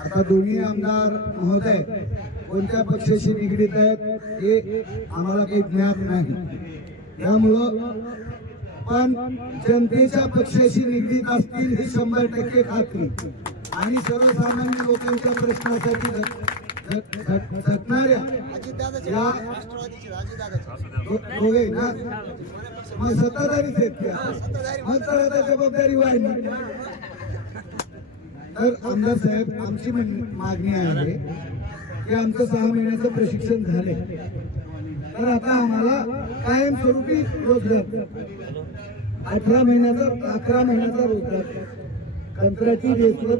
आता दोन्ही आमदार महोदय कोणत्या पक्षाशी निगडीत आहेत हे आम्हाला काही ज्ञात नाही, त्यामुळं पण जनतेच्या पक्षाशी निगडीत असतील ही 100% खात्री आणि सर्वसामान्य लोकांच्या प्रश्नासाठी झटणाऱ्या दोघे ना मग सत्ताधारीच आहेत त्या, मग तर आता जबाबदारी वाढली. तर आमदार साहेब, आमची मागणी आहे की आमचं 6 महिन्याचं प्रशिक्षण झाले तर आता आम्हाला कायमस्वरूपी रोजगार 11 महिन्याचा रोजगार कंत्राटी बेसवर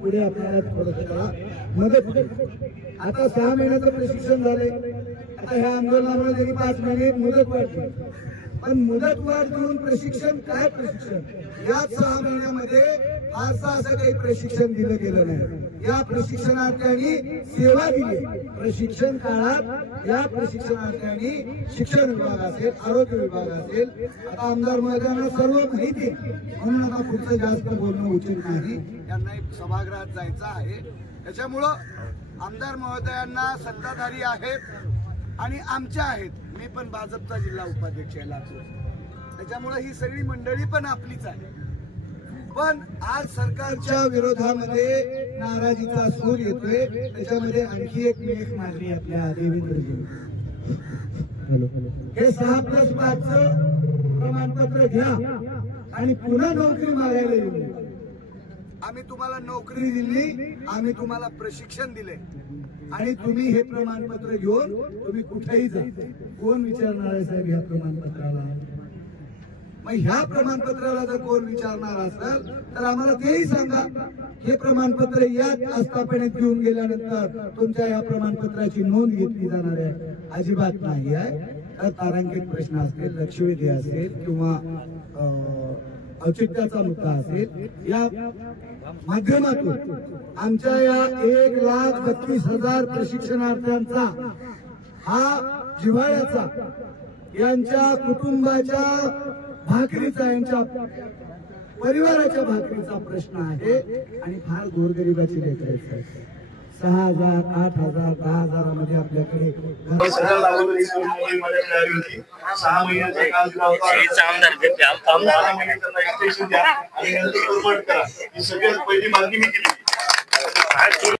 पुढे आपल्याला थोडं मदत होईल. आता 6 महिन्याचं प्रशिक्षण झाले, आता ह्या आंदोलनामुळे जरी 5 महिने मुदत वाढली, पण मुदत वाढ देऊन प्रशिक्षण काय प्रशिक्षण या 6 महिन्यामध्ये फारसा असं काही प्रशिक्षण दिलं गेलं नाही. या प्रशिक्षणार्थ्यांनी सेवा दिली. प्रशिक्षण काळात या प्रशिक्षणार्थ्यांनी शिक्षण विभाग असेल, आरोग्य विभाग असेल, आता आमदार महोदयांना सर्व माहिती, म्हणून आता पुढचं जास्त बोलणं उचित नाही. यांना सभागृहात जायचं आहे, त्याच्यामुळं आमदार महोदयांना सत्ताधारी आहेत आणि आमच्या आहेत. मी पण भाजपचा जिल्हा उपाध्यक्ष आहे लातूर, त्याच्यामुळे ही सगळी मंडळी पण आपलीच आहे. पण आज सरकारच्या विरोधामध्ये नाराजीचा सूर येतोय, त्याच्यामध्ये आणखी एक मेघ मारली आपल्या देवेंद्रजी. हे 6+5चं प्रमाणपत्र घ्या आणि पुन्हा नोकरी मागायला येऊ. आम्ही तुम्हाला नोकरी दिली, आम्ही तुम्हाला प्रशिक्षण दिले आणि तुम्ही हे प्रमाणपत्र घेऊन तुम्ही कुठेही जा. कोण विचारणार आहे साहेब ह्या प्रमाणपत्राला? मग ह्या प्रमाणपत्राला जर कोण विचारणार असेल तर आम्हाला तेही सांगा. हे प्रमाणपत्र या आस्थापनेत घेऊन गेल्यानंतर तुमच्या या प्रमाणपत्राची नोंद घेतली जाणार आहे? अजिबात नाही आहे. तर तारांकित प्रश्न असतील, लक्षवेधी असेल किंवा औचित्याचा मुद्दा असेल, या माध्यमातून आमच्या या 1,32,000 प्रशिक्षणार्थ्यांचा हा जिव्हाळ्याचा, यांच्या कुटुंबाच्या भाकरीचा, यांच्या परिवाराच्या भाकरीचा प्रश्न आहे आणि फार गोरगरिबाची लेकरं आहेत. 6,000, 8,000, 10,000 आपल्याकडे 6 महिन्याचा काल ही सगळ्यात पहिली मागणी मी केली.